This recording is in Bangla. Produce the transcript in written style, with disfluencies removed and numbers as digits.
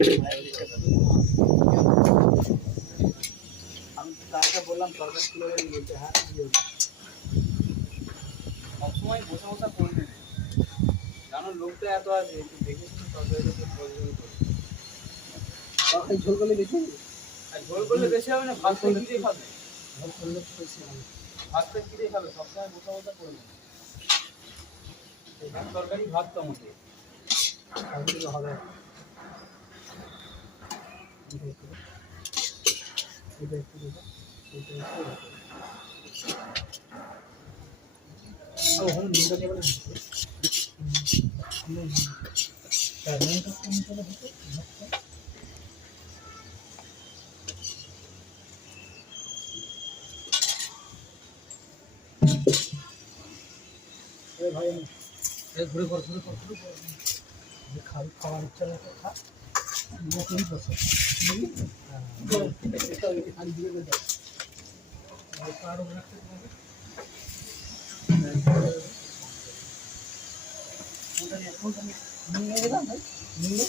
আমি তাকে বললাম সরকার কি বলে বলতে হ্যাঁ সবসময় বসে বসে করবে জানো লোকটা এত আছে একটু দেখে শুনে তরকারি ঝোল করলে বেশি আর ঝোল করলে বেশি হবে না ভাত করলে কি খাবে ঝোল করলে তো বেশি হবে ভাতটা কি দিয়ে খাবে সবসময় বসে বসে করবে তরকারি ভাত টমেটো হবে ভাই ঘুরে পর খাওয়ার ইচ্ছা না খা খালি দিয়ে দেয় আরো রাখতে হবে নিয়ে গেলাম ভাই নিয়ে